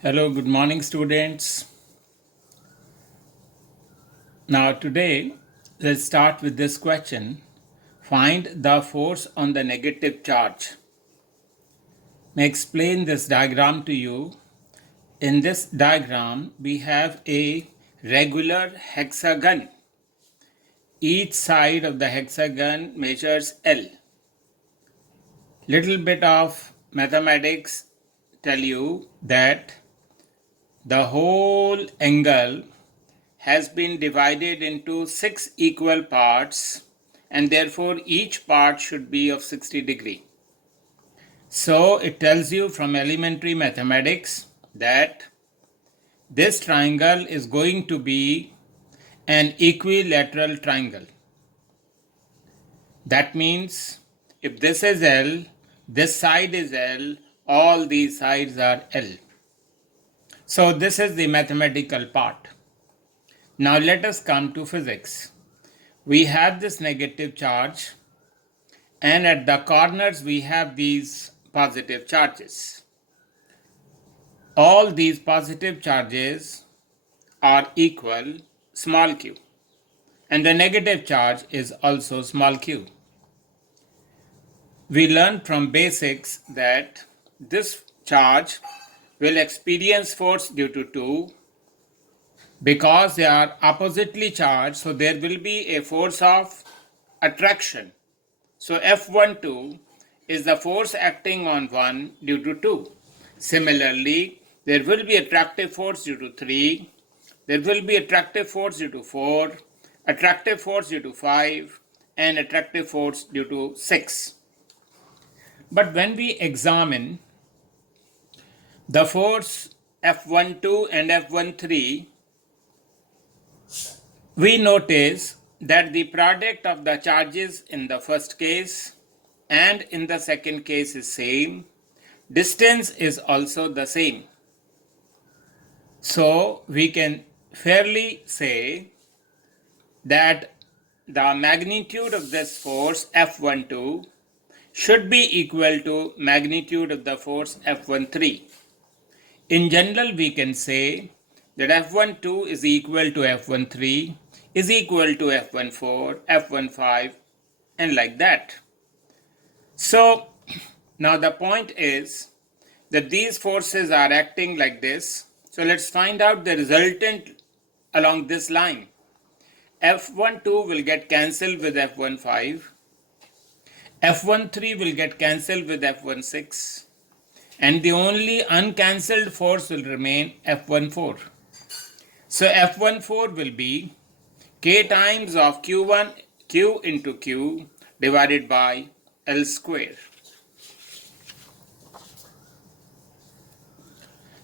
Hello, good morning, students. Now, today, let's start with this question. Find the force on the negative charge. May explain this diagram to you. In this diagram, we have a regular hexagon. Each side of the hexagon measures L. Little bit of mathematics tell you that the whole angle has been divided into 6 equal parts, and therefore each part should be of 60 degree. So it tells you from elementary mathematics that this triangle is going to be an equilateral triangle. That means if this is L, this side is L, all these sides are L. So this is the mathematical part. Now let us come to physics. We have this negative charge, and at the corners we have these positive charges. All these positive charges are equal small q, and the negative charge is also small q. We learned from basics that this charge will experience force due to 2 because they are oppositely charged, so there will be a force of attraction. So F12 is the force acting on 1 due to 2. Similarly, there will be attractive force due to 3, there will be attractive force due to 4, attractive force due to 5, and attractive force due to 6. But when we examine the force F12 and F13, we notice that the product of the charges in the first case and in the second case is same. Distance is also the same. So we can fairly say that the magnitude of this force F12 should be equal to magnitude of the force F13. In general, we can say that F12 is equal to F13 is equal to F14, F15, and like that. So now the point is that these forces are acting like this. So let's find out the resultant along this line. F12 will get cancelled with F15, F13 will get cancelled with F16, and the only uncancelled force will remain F14. So F14 will be K times of Q1 Q into Q divided by L square.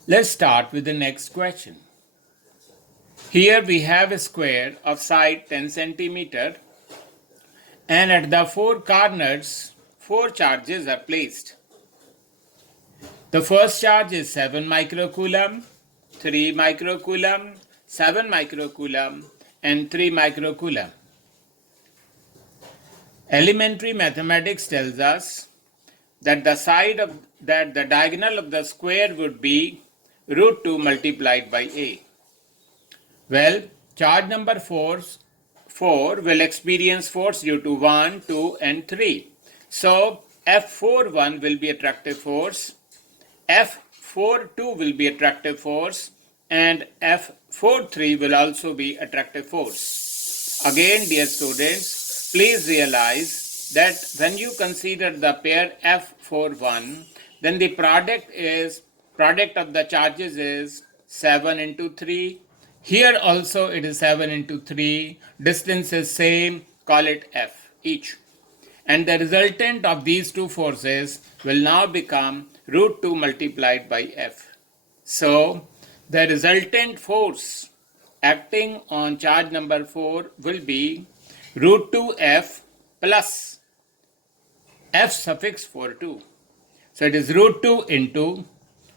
Let's start with the next question. Here we have a square of side 10 centimeter, and at the 4 corners 4 charges are placed. The first charge is 7 microcoulomb, 3 microcoulomb, 7 microcoulomb, and 3 microcoulomb. Elementary mathematics tells us that the diagonal of the square would be root 2 multiplied by a. Well, charge number 4 will experience force due to 1, 2, and 3. So F41 will be attractive force, F42 will be attractive force, and F43 will also be attractive force. Again, dear students, please realize that when you consider the pair F41, then the product of the charges is 7 into 3. Here also it is 7 into 3. Distance is same, call it F each. And the resultant of these two forces will now become root 2 multiplied by F. So the resultant force acting on charge number 4 will be root 2F plus F suffix 42. So it is root 2 into,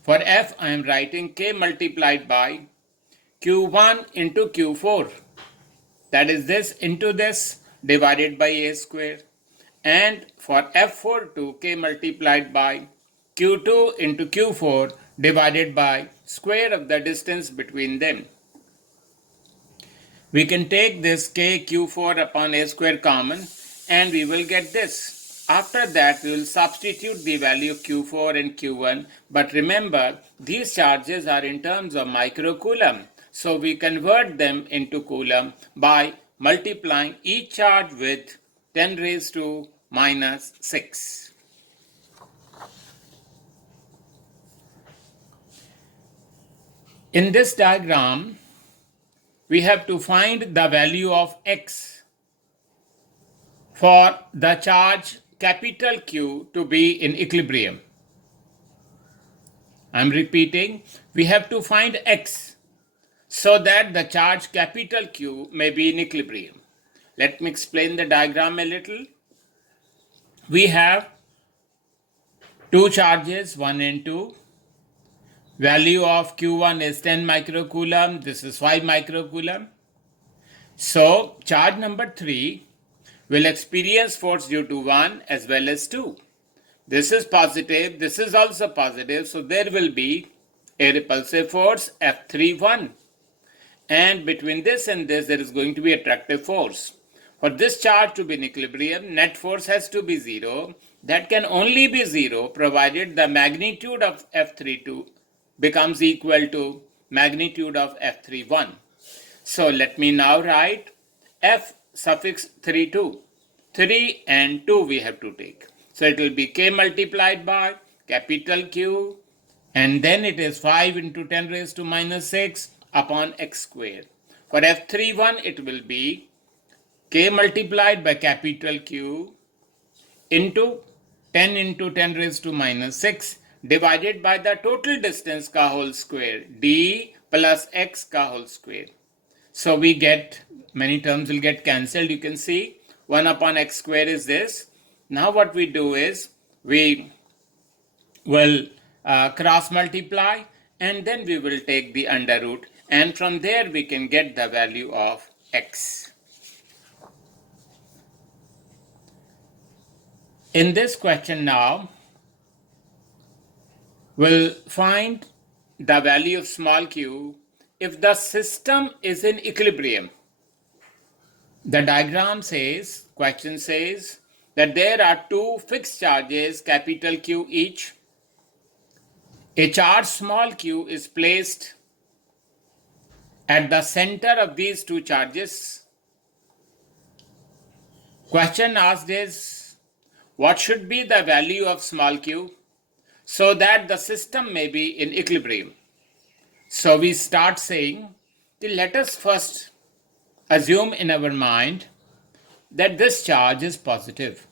for F I am writing K multiplied by Q1 into Q4. That is this into this divided by A square. And for F42, K multiplied by Q2 into Q4 divided by square of the distance between them. We can take this k q4 upon a square common and we will get this. After that, we will substitute the value of q4 and q1. But remember, these charges are in terms of microcoulomb. So we convert them into coulomb by multiplying each charge with 10 raised to minus 6. In this diagram, we have to find the value of x for the charge capital Q to be in equilibrium. I'm repeating, we have to find x so that the charge capital Q may be in equilibrium. Let me explain the diagram a little. We have two charges, 1 and 2. Value of Q1 is 10 microcoulomb. This is 5 microcoulomb. So charge number 3 will experience force due to 1 as well as 2. This is positive. This is also positive. So there will be a repulsive force F31. And between this and this, there is going to be attractive force. For this charge to be in equilibrium, net force has to be 0. That can only be 0 provided the magnitude of F32 becomes equal to magnitude of F31. So let me now write F suffix 32. 3 and 2 we have to take. So it will be K multiplied by capital Q, and then it is 5 into 10 raised to minus 6 upon x square. For F31 it will be K multiplied by capital Q into 10 into 10 raised to minus 6 divided by the total distance ka whole square, d plus x ka whole square. So we get, many terms will get cancelled. You can see 1 upon x square is this. Now what we do is we will cross multiply and then we will take the under root, and from there we can get the value of x. In this question now, we'll find the value of small q if the system is in equilibrium. The diagram says, question says that there are two fixed charges capital Q each. A charge small q is placed at the center of these two charges. Question asked is, what should be the value of small q so that the system may be in equilibrium? So we start saying, let us first assume in our mind that this charge is positive.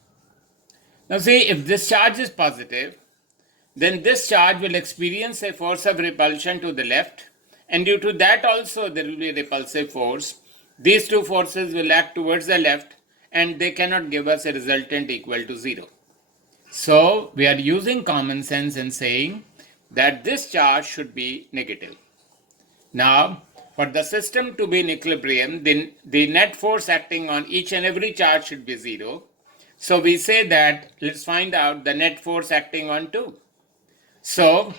Now see, if this charge is positive, then this charge will experience a force of repulsion to the left, and due to that also there will be a repulsive force. These two forces will act towards the left and they cannot give us a resultant equal to 0. So we are using common sense and saying that this charge should be negative. Now, for the system to be in equilibrium, then the net force acting on each and every charge should be 0. So we say that, let's find out the net force acting on 2. So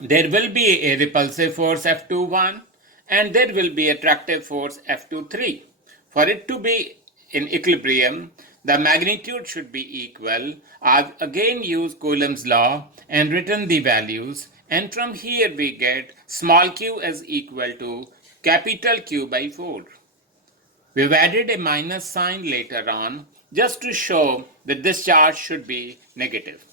there will be a repulsive force F21 and there will be attractive force F23. For it to be in equilibrium, the magnitude should be equal. I've again used Coulomb's law and written the values, and from here we get small q as equal to capital Q by 4. We've added a minus sign later on just to show that this charge should be negative.